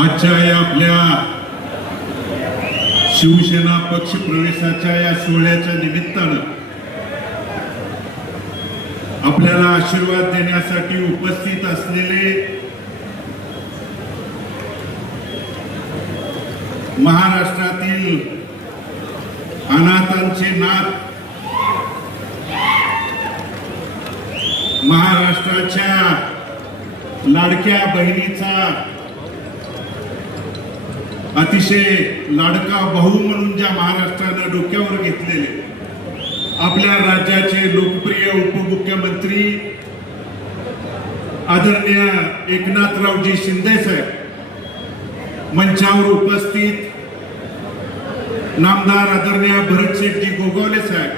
आजच्या या आपल्या शिवसेना पक्ष प्रवेशाच्या या सोहळ्याच्या निमित्तानं आपल्याला आशीर्वाद देण्यासाठी उपस्थित असलेले महाराष्ट्रातील अनाथांचे नाथ, महाराष्ट्राच्या लाडक्या बहिणीचा अतिशय लाडका भाऊ म्हणून ज्या महाराष्ट्रानं डोक्यावर घेतलेले आपल्या राज्याचे लोकप्रिय उपमुख्यमंत्री आदरणीय एकनाथरावजी शिंदे साहेब, मंचावर उपस्थित नामदार आदरणीय भरतशेठजी गोगावले साहेब,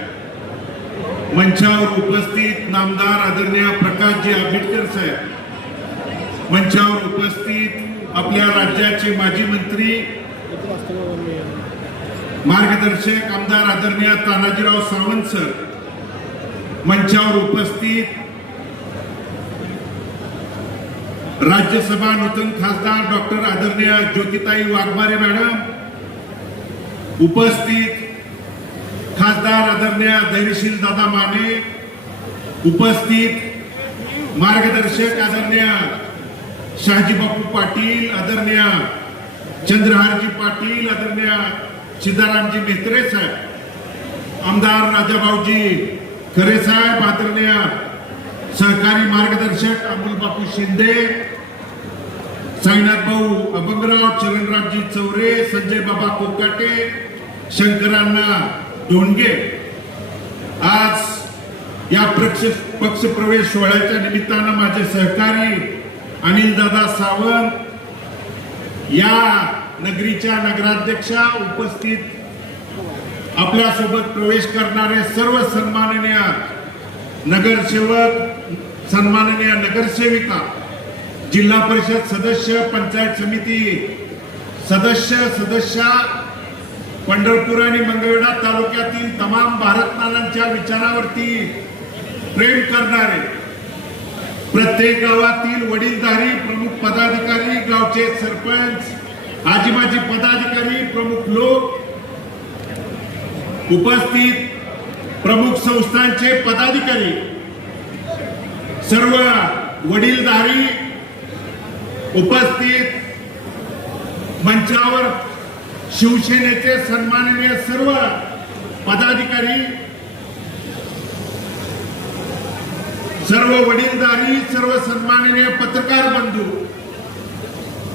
मंचावर उपस्थित नामदार आदरणीय प्रकाशजी आंबेडकर साहेब, मंचावर उपस्थित आपल्या राज्याचे माजी मंत्री मार्गदर्शक आमदार आदरणीय तानाजीराव सावंत सर, मंचावर उपस्थित राज्यसभा नूतन खासदार डॉक्टर आदरणीय ज्योतिताई वाघमारे मॅडम, उपस्थित खासदार आदरणीय धैर्यशील दादा माने, उपस्थित मार्गदर्शक आदरणीय शहाजी बापू पाटील, आदरणीय चंद्रहारजी पाटील, आदरणीय सिद्धारामजी मेत्रे साहेब, आमदार राजाभाऊजी खरे साहेब, आदरणीय सहकारी मार्गदर्शक अमोल बापू शिंदे, साईनाथ भाऊ अभंगराव, चरणरावजी चौरे, संजय बाबा कोकाटे, शंकरांना धोंडगे, आज या पक्ष प्रवेश सोहळ्याच्या निमित्तानं माझे सहकारी अनिल दादा सावंत, या नगरीच्या नगराध्यक्षा, उपस्थित आपल्यासोबत प्रवेश करणारे सर्व सन्माननीय नगरसेवक, सन्माननीय नगरसेविका, जिल्हा परिषद सदस्य, पंचायत समिती सदस्या, पंढरपूर आणि मंगळवेढा तालुक्यातील तमाम भारतमालांच्या विचारावरती प्रेम करणारे प्रत्येक गावातील वडीलधारी प्रमुख पदाधिकारी, गावचे सरपंच, आजीमाजी पदाधिकारी, प्रमुख लोक, उपस्थित प्रमुख संस्थांचे पदाधिकारी, सर्व वडीलधारी, उपस्थित मंचावर शिवसेनेचे सन्माननीय सर्व पदाधिकारी, सर्व वडीलधारी, सर्व सन्माननीय पत्रकार बंधू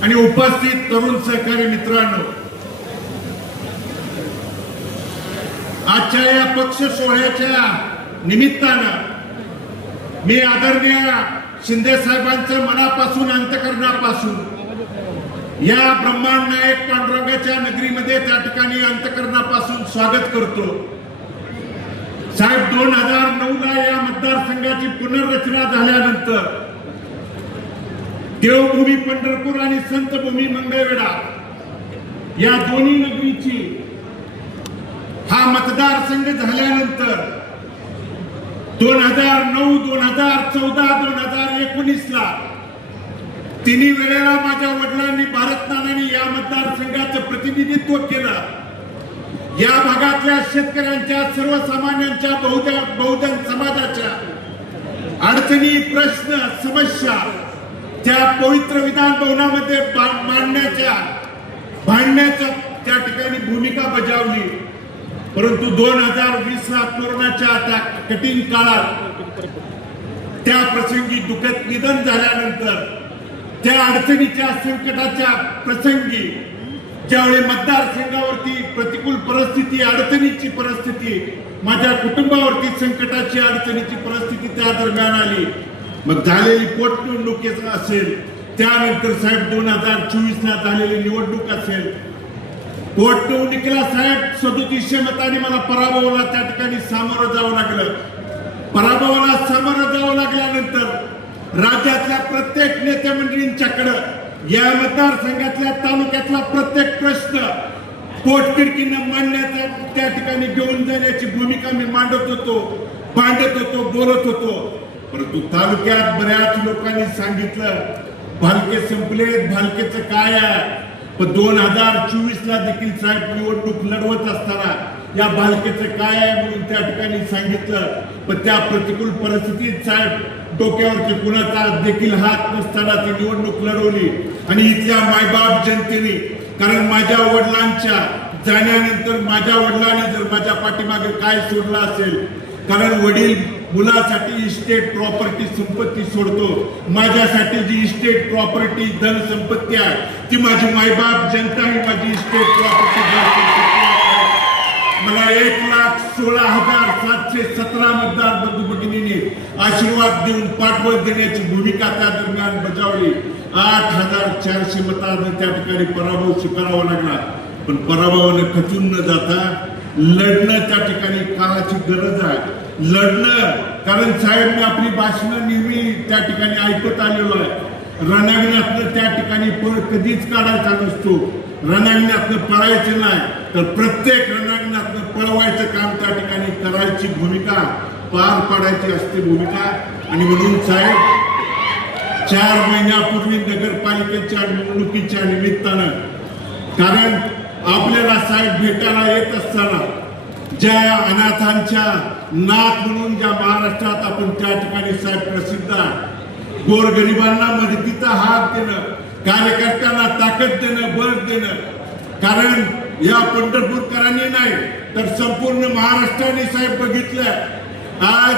आणि उपस्थित तरुण सहकारी मित्रांनो, आजच्या या पक्ष सोहळ्याच्या निमित्तानं मी आदरणीय शिंदे साहेबांचं मनापासून, अंतकरणापासून या ब्रह्मांड नायक पांडुरंगाच्या नगरीमध्ये त्या ठिकाणी अंतकरणापासून स्वागत करतो. साहेब, 2009ला या मतदारसंघाची पुनर्रचना झाल्यानंतर देवभूमी पंढरपूर आणि संतभूमी मंगळवेढा या दोन्ही नगरीची हा मतदारसंघ झाल्यानंतर 2009, 2014, 2019ला तिन्ही वेळेला माझ्या वडिलांनी, भारतनानांनी या मतदारसंघाचं प्रतिनिधित्व केलं. या भागातल्या शेतकऱ्यांच्या, सर्वसामान्यांच्या, बहुजन समाजाच्या अडचणी, प्रश्न, समस्या त्या पवित्र विधान भवनामध्ये मांडण्याच्या, भांडण्याच्या त्या ठिकाणी भूमिका बजावली. परंतु 2020ला कोरोनाच्या त्या कठीण काळात त्या प्रसंगी दुःखद निधन झाल्यानंतर, त्या अडचणीच्या, संकटाच्या प्रसंगी ज्यावेळी मतदारसंघावरती प्रतिकूल परिस्थिती, अडचणीची परिस्थिती, माझ्या कुटुंबावरती संकटाची, अडचणीची परिस्थिती त्या दरम्यान आली. मग झालेली पोटनिवडणूक असेल, त्यानंतर साहेब 2024ला झालेली निवडणूक असेल, पोटनिवडणुकीला साहेब 3700 मतांनी मला पराभवाला त्या ठिकाणी सामोरं जावं लागलं. पराभवाला सामोरं जावं लागल्यानंतर राज्यातल्या प्रत्येक नेते मंडळींच्याकडं या मतदारसंघातल्या, तालुक्यातला प्रत्येक प्रश्न पोटतिडकीनं मांडण्याचा, त्या ठिकाणी घेऊन जाण्याची भूमिका मी मांडत होतो, बोलत होतो. परंतु तालुक्यात बऱ्याच लोकांनी सांगितलं भालके संपलेत, भालकेचं काय आहे. पण 2024 ला देखील साहेब निवडणूक लढवत असताना या भालकेचं काय आहे म्हणून त्या ठिकाणी सांगितलं. पण त्या प्रतिकूल परिस्थितीत साहेब डोक्यावरती कुणाचा देखील हात नसताना ती निवडणूक लढवली. आणि इथल्या मायबाप जनतेने, कारण माझ्या वडिलांच्या जाण्यानंतर माझ्या वडिलांनी जर माझ्या पाठीमागे काय सोडलं असेल, कारण वडील मुलासाठी इस्टेट प्रॉपर्टी संपत्ती सोडतो, माझ्यासाठी जी इस्टेट प्रॉपर्टी धन संपत्ती आहे ती माझी मायबाप जनता ही माझी इस्टेट प्रॉपर्टी धन संपत्ती आहे. मला 1,16,717 मतदार बंधू भगिनींनी आशीर्वाद देऊन पाठबळ देण्याची भूमिका त्या दरम्यान बजावली. 8,400 मतांनी त्या ठिकाणी पराभव स्वीकारावा लागला. पण पराभवाने खचून न जाता लढणं त्या ठिकाणी काळाची गरज आहे. लढणं, कारण साहेब मी आपली भाषणं नेहमी त्या ठिकाणी ऐकत आलेलो आहे. रणांगणातनं त्या ठिकाणी पळ कधीच काढायचा नसतो, रणांगणातनं पळायचं नाही, तर प्रत्येक रणांगणातनं पळवायचं काम त्या ठिकाणी करायची भूमिका, पार पाडायची असते भूमिका. आणि म्हणून साहेब 4 महिन्यापूर्वी नगरपालिकेच्या निवडणुकीच्या निमित्तानं, कारण आपल्याला साहेब भेटायला येत असताना ज्या अनाथांच्या नाथ म्हणून ज्या महाराष्ट्रात आपण त्या ठिकाणी साहेब प्रसिद्ध आहे, गोरगरिबांना मदतीचा हात देणं, कार्यकर्त्यांना ताकद देणं, बळ देणं. कारण या पंढरपूरकरांनी नाही तर संपूर्ण महाराष्ट्राने साहेब बघितलं. आज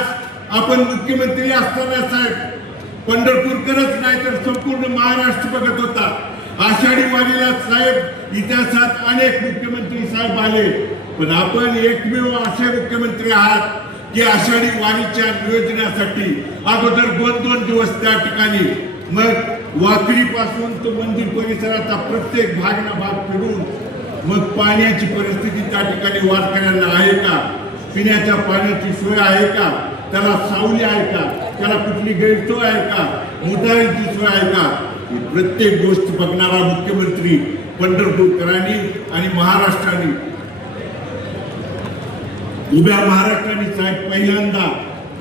आपण मुख्यमंत्री असताना साहेब पंढरपूरकरच नाही तर संपूर्ण महाराष्ट्र बघत होता. आषाढी वारीला साहेब इतिहासात अनेक मुख्यमंत्री साहेब आले, पण आपण एकमेव असे मुख्यमंत्री आहात की आषाढी वारीच्या नियोजनासाठी अगोदर 2-2 दिवस त्या ठिकाणी, मग वाकरीपासून तो मंदिर परिसराचा प्रत्येक भाग ना भाग फिरून, मग पाण्याची परिस्थिती त्या ठिकाणी वारकऱ्यांना आहे का, पिण्याच्या पाण्याची सोय आहे का, त्याला सावली आहे का, त्याला कुठली गैरसोय आहे का, मोटारीची सोय आहे का, प्रत्येक गोष्ट बघणारा मुख्यमंत्री पंढरपूरकरांनी आणि महाराष्ट्राने, उभ्या महाराष्ट्राने साहेब पहिल्यांदा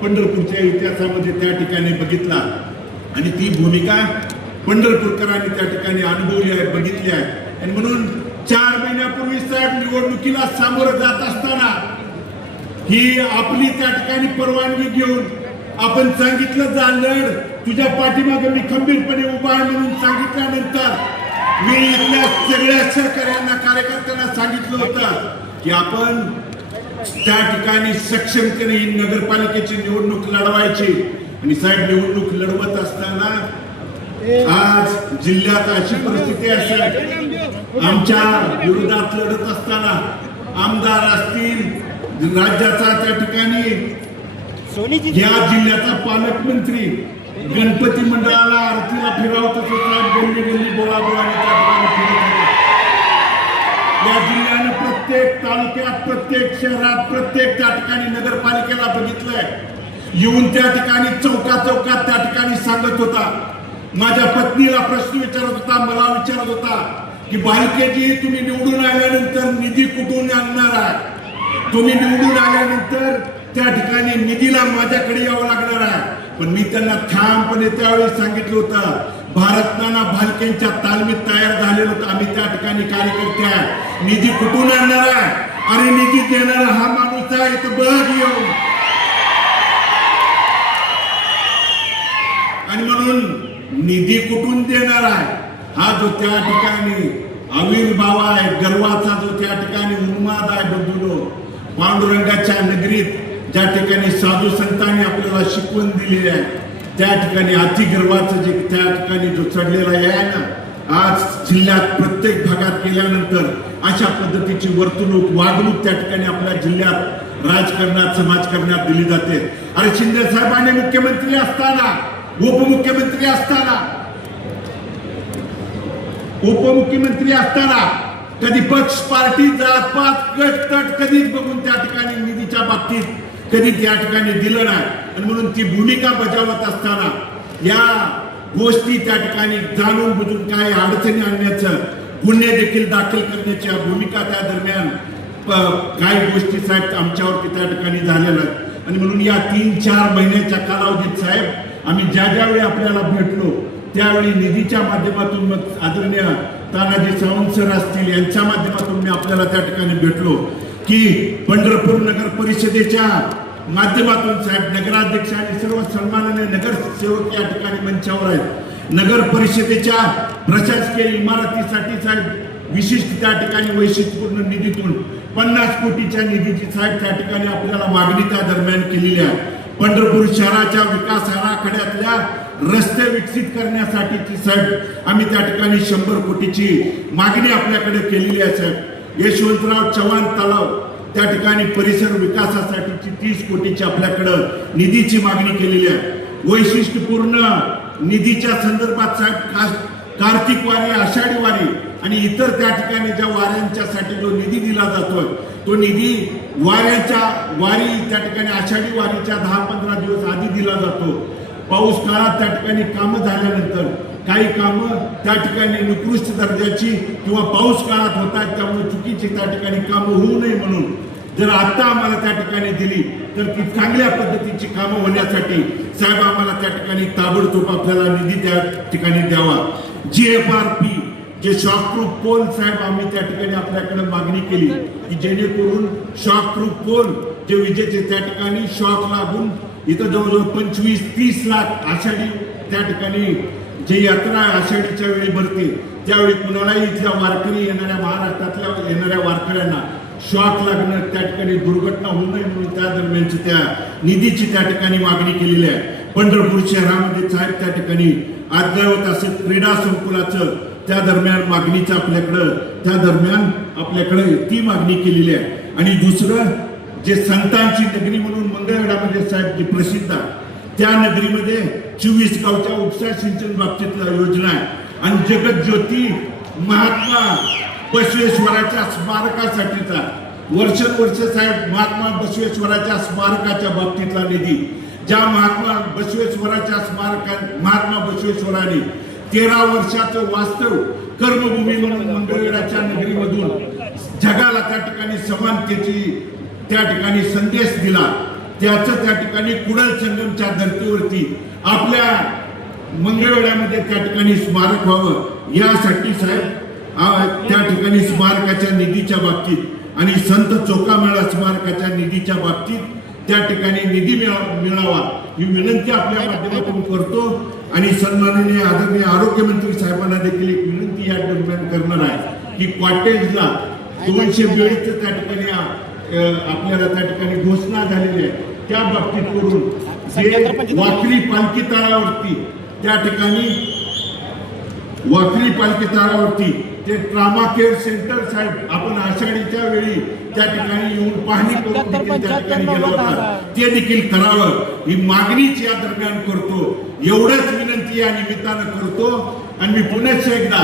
पंढरपूरच्या इतिहासामध्ये त्या ठिकाणी बघितला. आणि ती भूमिका पंढरपूरकरांनी त्या ठिकाणी अनुभवली आहे, बघितली आहे. आणि म्हणून 4 महिन्यापूर्वी साहेब निवडणुकीला सामोरं जात असताना ही आपली त्या ठिकाणी परवानगी घेऊन आपण सांगितलं, जा लढ, तुझ्या पाठीमागे मी खंबीरपणे उभा आहे म्हणून सांगितल्यानंतर मी इथल्या सगळ्या सहकार्यांना, कार्यकर्त्यांना सांगितलं होतं की आपण त्या ठिकाणी सक्षमतेने ही नगरपालिकेची निवडणूक लढवायची. आणि साहेब निवडणूक लढवत असताना आज जिल्ह्यात अशी परिस्थिती असेल, आमच्या विरोधात लढत असताना आमदार असतील, राज्याचा त्या ठिकाणी या जिल्ह्याचा पालकमंत्री गणपती मंडळाला आरतीला फिरवत असतात, गल्ली गल्ली बोळा बोळाने त्या ठिकाणी फिरत होते. या जिल्ह्याने प्रत्येक तालुक्यात, प्रत्येक शहरात, प्रत्येक त्या ठिकाणी नगरपालिकेला बघितलंय, येऊन त्या ठिकाणी चौकात त्या ठिकाणी सांगत होता. माझ्या पत्नीला प्रश्न विचारत होता, मला विचारत होता की भालकेजी तुम्ही निवडून आल्यानंतर निधी कुठून आणणार आहे, तुम्ही निवडून आल्यानंतर त्या ठिकाणी निधीला माझ्याकडे यावं लागणार आहे. पण मी त्यांना ठामपणे त्यावेळी सांगितलं होतं, भारतनाना भालकेंच्या तालमीत तयार झालेलं होतं, आम्ही त्या ठिकाणी कार्यकर्ते आहे, निधी कुठून आणणार आहे, अरे निधी देणारा हा माणूस आहे तर बघ येऊन. आणि म्हणून निधी कुठून देणार आहे हा जो त्या ठिकाणी आविर्भाव आहे, गर्वाचा जो त्या ठिकाणी उन्माद आहे बंधूंनो, पांडुरंगाच्या नगरीत ज्या ठिकाणी साधू संतांनी आपल्याला शिकवण दिलेली आहे, त्या ठिकाणी अतिगर्वाचं जे त्या ठिकाणी जो चढलेला आहे ना, आज जिल्ह्यात प्रत्येक भागात गेल्यानंतर अशा पद्धतीची वर्तणूक, वागणूक त्या ठिकाणी आपल्या जिल्ह्यात राजकारणात, समाजकारणात दिली जाते. अरे शिंदे साहेबांनी मुख्यमंत्री असताना, उपमुख्यमंत्री असताना कधी पक्ष, पार्टी, जात पात, गट तट कधीच बघून त्या ठिकाणी निधीच्या बाबतीत कधी त्या ठिकाणी दिलं नाही. आणि म्हणून ती भूमिका बजावत असताना या गोष्टी त्या ठिकाणी जाणून बुजून काही अडचणी आणण्याचं, गुन्हे देखील दाखल करण्याच्या भूमिका त्या दरम्यान काही गोष्टी साहेब आमच्यावरती त्या ठिकाणी झालेल्या आहेत. आणि म्हणून या 3-4 महिन्याच्या कालावधीत साहेब आम्ही ज्या ज्यावेळी आपल्याला भेटलो त्यावेळी निधीच्या माध्यमातून मग आदरणीय तानाजी सावंत सर असतील यांच्या माध्यमातून मी आपल्याला त्या ठिकाणी भेटलो की पंढरपूर नगर परिषदेच्या माध्यमातून साहेब नगराध्यक्ष आणि सर्व सन्माननीय नगरसेवक या ठिकाणी मंचावर आहेत. नगर परिषदेच्या प्रशासकीय इमारतीसाठी साहेब विशिष्ट त्या ठिकाणी वैशिष्ट्यपूर्ण निधीतून 50 कोटीच्या निधीची साहेब त्या ठिकाणी आपल्याला मागणी त्या दरम्यान केलेली आहे. पंढरपूर शहराच्या विकास आराखड्यातल्या रस्ते विकसित करण्यासाठीची साहेब आम्ही त्या ठिकाणी 100 कोटीची मागणी आपल्याकडे केलेली आहे साहेब. यशवंतराव चव्हाण तलाव त्या ठिकाणी परिसर विकासासाठीची 30 कोटीची आपल्याकडं निधीची मागणी केलेली आहे. वैशिष्ट्यपूर्ण निधीच्या संदर्भात साहेब कार्तिक वारी, आषाढी वारी आणि इतर त्या ठिकाणी ज्या वाऱ्यांच्यासाठी जो निधी दिला जातोय तो निधी वारी त्या ठिकाणी आषाढी वारीच्या 10-15 दिवस आधी दिला जातो. पाऊस काळात त्या ठिकाणी कामं झाल्यानंतर काही कामं त्या ठिकाणी निकृष्ट दर्जाची किंवा पाऊस काळात होतात त्यामुळे चुकीची त्या ठिकाणी कामं होऊ नये म्हणून जर आता आम्हाला त्या ठिकाणी दिली तर ती चांगल्या पद्धतीची कामं होण्यासाठी साहेब आम्हाला त्या ठिकाणी ताबडतोब आपल्याला निधी त्या ठिकाणी द्यावा. GFRP जे शॉकप्रूफ पोल साहेब आम्ही त्या ठिकाणी आपल्याकडे मागणी केली की जेणेकरून शॉकप्रूफ पोल जे विजेचे त्या ठिकाणी शॉक लागून इथं जवळजवळ 25-30 लाख आषाढी त्या ठिकाणी जे यात्रा आषाढीच्या वेळी भरते त्यावेळी कुणालाही इथल्या वारकरी येणाऱ्या महाराष्ट्रातल्या येणाऱ्या वारकऱ्यांना शॉक लागणं त्या ठिकाणी दुर्घटना होऊ नये म्हणून त्या दरम्यानची त्या निधीची त्या ठिकाणी मागणी केलेली आहे. पंढरपूर शहरामध्ये साहेब त्या ठिकाणी अद्ययावत असं क्रीडा संकुलाचं त्या दरम्यान मागणीचं आपल्याकडे ती मागणी केलेली आहे. आणि दुसरं जे संतांची नगरी म्हणून मंगळवेढ्यामध्ये साहेब जी प्रसिद्ध आहे त्या नगरीमध्ये 24 गावच्या उपसा सिंचन बाबतीतला योजना आहे आणि जगत ज्योती महात्मा बसवेश्वराच्या स्मारकासाठीचा वर्षानुवर्ष साहेब महात्मा बसवेश्वराच्या स्मारकाच्या बाबतीतला निधी ज्या महात्मा बसवेश्वराने 13 वर्षाचं वास्तव कर्मभूमी म्हणून मंगळवेढ्याच्या नगरीमधून जगाला त्या ठिकाणी समानतेची त्या ठिकाणी संदेश दिला त्याचं त्या ठिकाणी कुडल संगमच्या धर्तीवरती आपल्या मंगळवेढ्यामध्ये त्या ठिकाणी स्मारक व्हावं यासाठी साहेब त्या ठिकाणी स्मारकाच्या निधीच्या बाबतीत आणि संत चोखामेळा स्मारकाच्या निधीच्या बाबतीत त्या ठिकाणी निधी मिळावा ही विनंती आपल्या माध्यमातून करतो. आणि सन्माननीय आदरणीय आरोग्यमंत्री साहेबांना देखील एक विनंती या दरम्यान करणार आहे की कॉटेजला 200 बेडचं त्या ठिकाणी आपल्याला त्या ठिकाणी घोषणा झालेली आहे त्या बाबतीत करून जे वाखरी पालखी तळावरती त्या ठिकाणी वाखरी पालखी तळावरती ते ट्रामा केअर सेंटर साहेब आपण आषाढीच्या वेळी त्या ठिकाणी येऊन पाहणी करून देखील त्या ठिकाणी गेलो होता ते देखील करावं ही मागणीच या दरम्यान करतो. एवढंच विनंती या निमित्तानं करतो आणि मी पुन्हा एकदा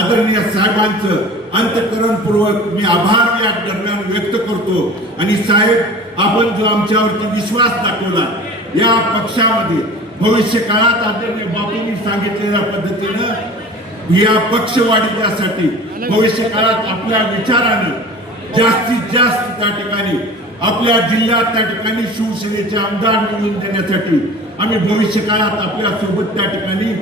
आदरणीय साहेबांचं अंतःकरणपूर्वक मी आभार या दरम्यान व्यक्त करतो. आणि साहेब आपण जो आमच्यावरती विश्वास दाखवला या पक्षामध्ये भविष्य काळात आदरणीय बापूंनी सांगितलेल्या पद्धतीनं या पक्षवाढीसाठी भविष्य काळात आपल्या विचारानं जास्तीत जास्त त्या ठिकाणी आपल्या जिल्ह्यात त्या ठिकाणी शिवसेनेचे आमदार निवडून देण्यासाठी आम्ही भविष्य काळात आपल्या सोबत त्या ठिकाणी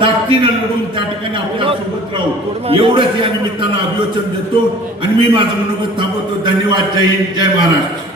ताकदीनं लढून त्या ठिकाणी आपल्या सोबत राहू एवढंच या निमित्तानं अभिवचन देतो आणि मी माझं मनोगत थांबवतो. धन्यवाद. जय हिंद, जय महाराष्ट्र.